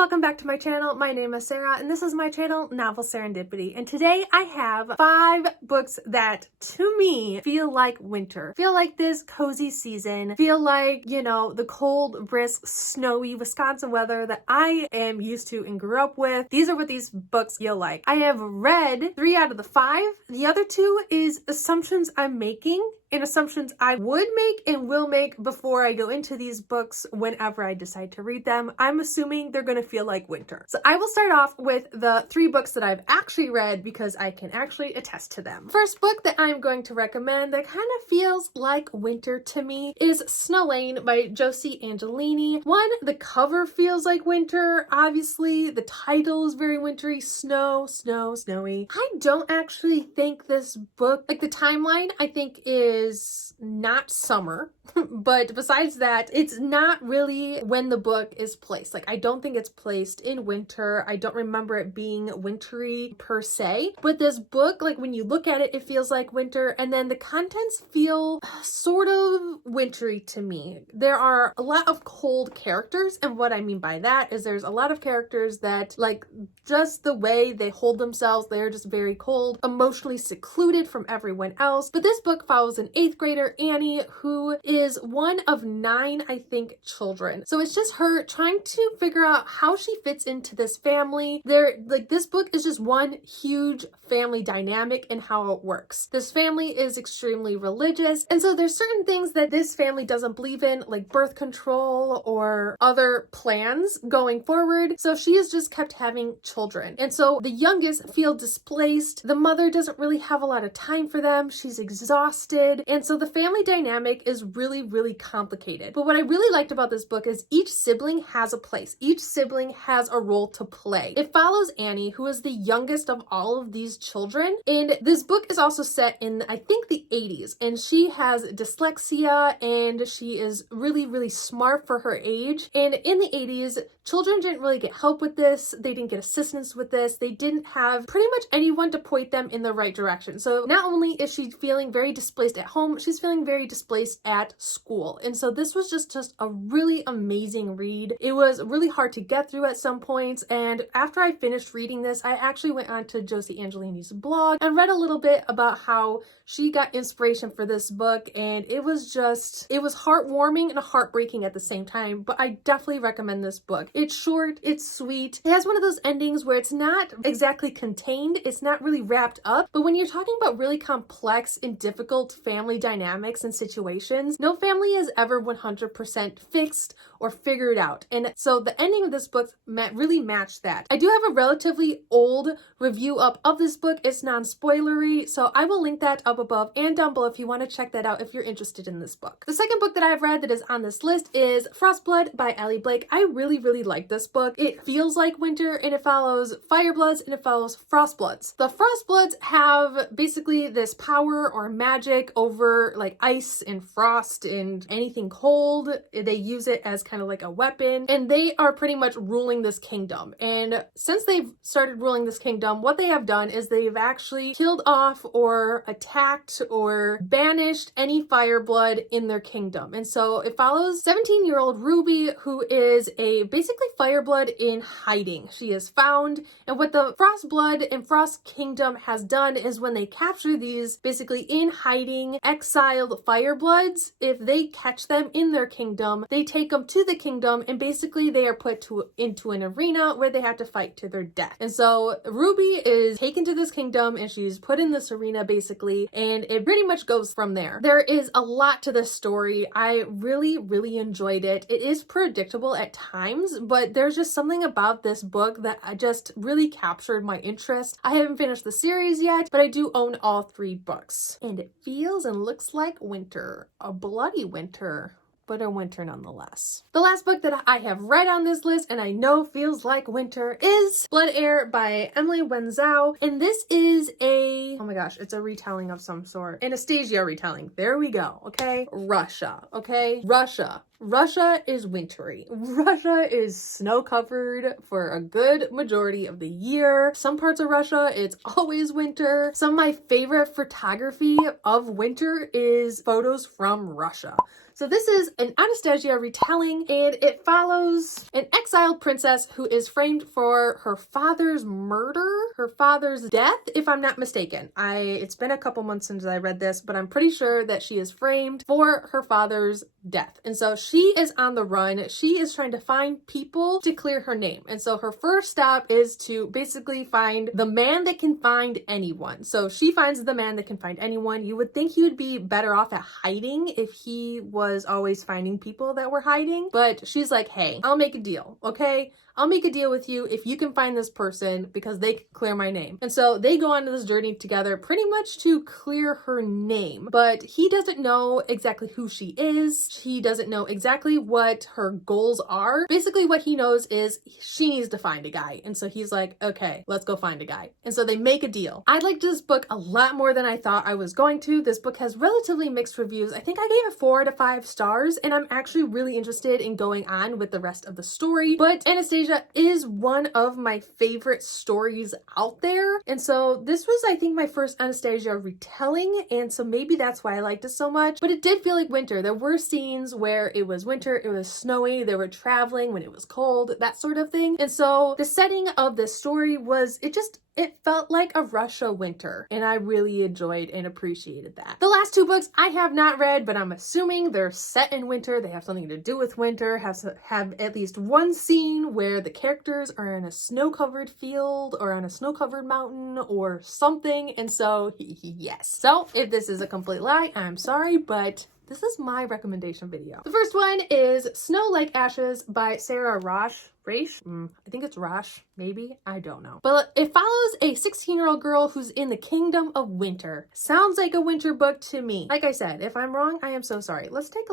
welcome back to my channel. My name is Sarah and this is my channel, Novel Serendipity. And today I have 5 books that to me feel like winter, feel like this cozy season, feel like, you know, the cold, brisk, snowy Wisconsin weather that I am used to and grew up with. These are what these books feel like. I have read 3 out of the 5. The other 2 is assumptions I'm making and assumptions I would make and will make before I go into these books whenever I decide to read them. I'm assuming they're going to feel like winter. So I will start off with the 3 books that I've actually read because I can actually attest to them. First book that I'm going to recommend that kind of feels like winter to me is Snow Lane by Josie Angelini. One, the cover feels like winter. Obviously, the title is very wintry. Snow, snow, snowy. I don't actually think this book, like the timeline, I think is not summer, but besides that, it's not really when the book is placed. Like, I don't think it's placed in winter. I don't remember it being wintry per se, but this book, like when you look at it, it feels like winter, and then the contents feel sort of wintry to me. There are a lot of cold characters, and what I mean by that is there's a lot of characters that, like, just the way they hold themselves, they're just very cold, emotionally secluded from everyone else. But this book follows an 8th grader, Annie, who is one of 9, I think, children. So it's just her trying to figure out how she fits into this family. This book is just one huge family dynamic and how it works. This family is extremely religious, and so there's certain things that this family doesn't believe in, like birth control or other plans going forward. So she has just kept having children. And so the youngest feel displaced. The mother doesn't really have a lot of time for them. She's exhausted. And so the family dynamic is really, really complicated. But what I really liked about this book is each sibling has a place. Each sibling has a role to play. It follows Annie, who is the youngest of all of these children. And this book is also set in, I think, the 80s. And she has dyslexia and she is really, really smart for her age. And in the 80s, children didn't really get help with this. They didn't get assistance with this. They didn't have pretty much anyone to point them in the right direction. So not only is she feeling very displaced at home, she's feeling very displaced at school. And so this was just a really amazing read. It was really hard to get through at some points. And after I finished reading this, I actually went on to Josie Angelini's blog and read a little bit about how she got inspiration for this book. And it was heartwarming and heartbreaking at the same time. But I definitely recommend this book. It's short, it's sweet. It has one of those endings where it's not exactly contained, it's not really wrapped up, but when you're talking about really complex and difficult family dynamics and situations, no family is ever 100% fixed or figured out. And so the ending of this book really matched that. I do have a relatively old review up of this book. It's non-spoilery, so I will link that up above and down below if you want to check that out if you're interested in this book. The second book that I've read that is on this list is Frostblood by Allie Blake. I really like this book. It feels like winter and it follows Firebloods and it follows Frostbloods. The Frostbloods have basically this power or magic over like ice and frost and anything cold. They use it as kind of like a weapon, and they are pretty much ruling this kingdom. And since they've started ruling this kingdom, what they have done is they've actually killed off or attacked or banished any Fireblood in their kingdom. And so it follows 17-year-old Ruby, who is basically Fireblood in hiding. She is found, and what the Frostblood and Frost Kingdom has done is when they capture these basically in hiding exiled Firebloods, if they catch them in their kingdom, they take them to the kingdom and basically they are put into an arena where they have to fight to their death. And so Ruby is taken to this kingdom and she's put in this arena basically, and it pretty much goes from there. There is a lot to this story. I really enjoyed it. It is predictable at times, but there's just something about this book that I just really captured my interest. I haven't finished the series yet, but I do own all 3 books. And it feels and looks like winter. A bloody winter, but a winter nonetheless. The last book that I have read on this list and I know feels like winter is Blood Heir by Emily Wenzel. And this is oh my gosh, it's a retelling of some sort. Anastasia retelling. There we go. Okay. Russia. Okay. Russia is wintry. Russia is snow covered for a good majority of the year. Some parts of Russia, it's always winter. Some of my favorite photography of winter is photos from Russia. So this is an Anastasia retelling, and it follows an exiled princess who is framed for her father's murder, her father's death, if I'm not mistaken. It's been a couple months since I read this, but I'm pretty sure that she is framed for her father's death. And so she is on the run. She is trying to find people to clear her name. And so her first stop is to basically find the man that can find anyone. So she finds the man that can find anyone. You would think he would be better off at hiding if he was always finding people that were hiding. But she's like, hey, I'll make a deal, okay? I'll make a deal with you if you can find this person because they can clear my name. And so they go on this journey together pretty much to clear her name. But he doesn't know exactly who she is. He doesn't know exactly what her goals are. Basically what he knows is she needs to find a guy. And so he's like, okay, let's go find a guy. And so they make a deal. I liked this book a lot more than I thought I was going to. This book has relatively mixed reviews. I think I gave it 4 out of 5 stars, and I'm actually really interested in going on with the rest of the story. But Anastasia is one of my favorite stories out there. And so this was, I think, my first Anastasia retelling. And so maybe that's why I liked it so much. But it did feel like winter. There were scenes where it was winter, it was snowy, they were traveling when it was cold, that sort of thing. And so the setting of this story was, it felt like a Russia winter, and I really enjoyed and appreciated that. The last 2 books I have not read, but I'm assuming they're set in winter. They have something to do with winter, have at least one scene where the characters are in a snow-covered field or on a snow-covered mountain or something, and so yes. So if this is a complete lie, I'm sorry, but this is my recommendation video. The first one is Snow Like Ashes by Sarah Raish. I think it's Rosh, maybe, I don't know. But it follows a 16-year-old girl who's in the kingdom of winter. Sounds like a winter book to me. Like I said, if I'm wrong, I am so sorry. Let's take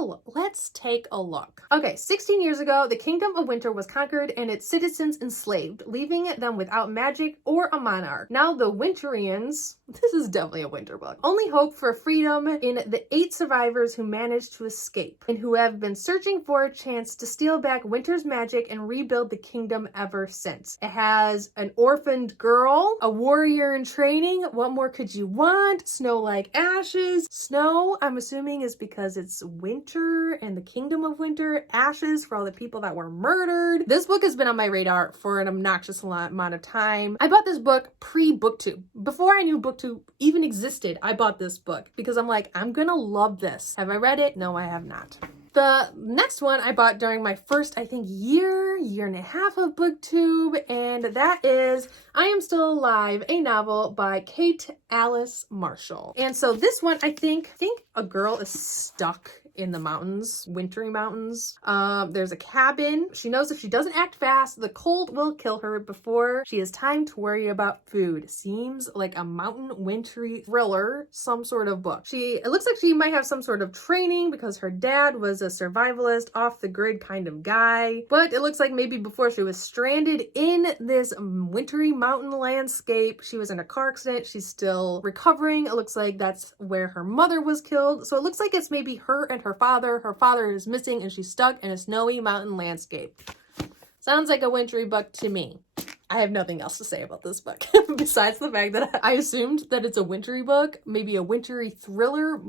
a look. Okay, 16 years ago, the kingdom of winter was conquered and its citizens enslaved, leaving them without magic or a monarch. Now the Winterians, this is definitely a winter book, only hope for freedom in the 8 survivors who managed to escape and who have been searching for a chance to steal back winter's magic and rebuild the kingdom ever since. It has an orphaned girl, a warrior in training. What more could you want? Snow like ashes. Snow, I'm assuming, is because it's winter and the kingdom of winter. Ashes for all the people that were murdered. This book has been on my radar for an obnoxious amount of time. I bought this book pre-BookTube. Before I knew BookTube even existed, I bought this book because I'm like, I'm gonna love this. Have I read it? No, I have not. The next one I bought during my first, I think, year and a half of BookTube, and that is I Am Still Alive, a novel by Kate Alice Marshall. And so this one, I think a girl is stuck in the mountains, wintry mountains. There's a cabin. She knows if she doesn't act fast, the cold will kill her before she has time to worry about food. Seems like a mountain wintry thriller, some sort of book. It looks like she might have some sort of training because her dad was a survivalist, off the grid kind of guy. But it looks like maybe before she was stranded in this wintry mountain landscape, she was in a car accident. She's still recovering. It looks like that's where her mother was killed. So it looks like it's maybe her and her father. Her father is missing and she's stuck in a snowy mountain landscape. Sounds like a wintry book to me. I have nothing else to say about this book besides the fact that I assumed that it's a wintry book, maybe a wintry thriller,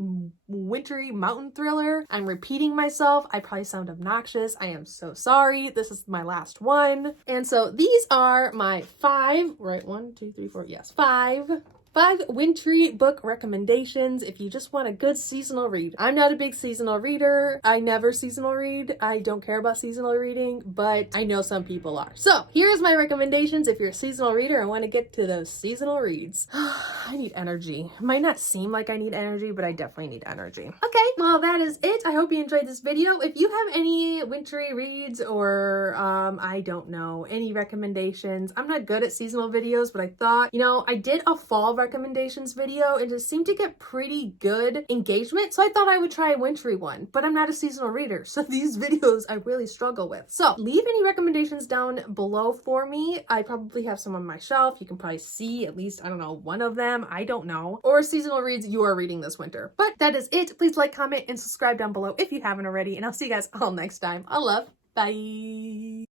wintry mountain thriller. I'm repeating myself. I probably sound obnoxious. I am so sorry. This is my last one. And so these are my 5, right? 1, 2, 3, 4. Yes, 5 wintry book recommendations if you just want a good seasonal read. I'm not a big seasonal reader. I never seasonal read. I don't care about seasonal reading, but I know some people are. So here's my recommendations if you're a seasonal reader and want to get to those seasonal reads. I need energy. It might not seem like I need energy, but I definitely need energy. Okay, well that is it. I hope you enjoyed this video. If you have any wintry reads or I don't know, any recommendations. I'm not good at seasonal videos, but I thought, I did a fall recommendations video and it seemed to get pretty good engagement, so I thought I would try a wintry one, but I'm not a seasonal reader, so these videos I really struggle with. So leave any recommendations down below for me. I probably have some on my shelf. You can probably see at least, I don't know, one of them. I don't know. Or seasonal reads you are reading this winter. But that is it. Please like, comment, and subscribe down below if you haven't already, and I'll see you guys all next time. I love. Bye.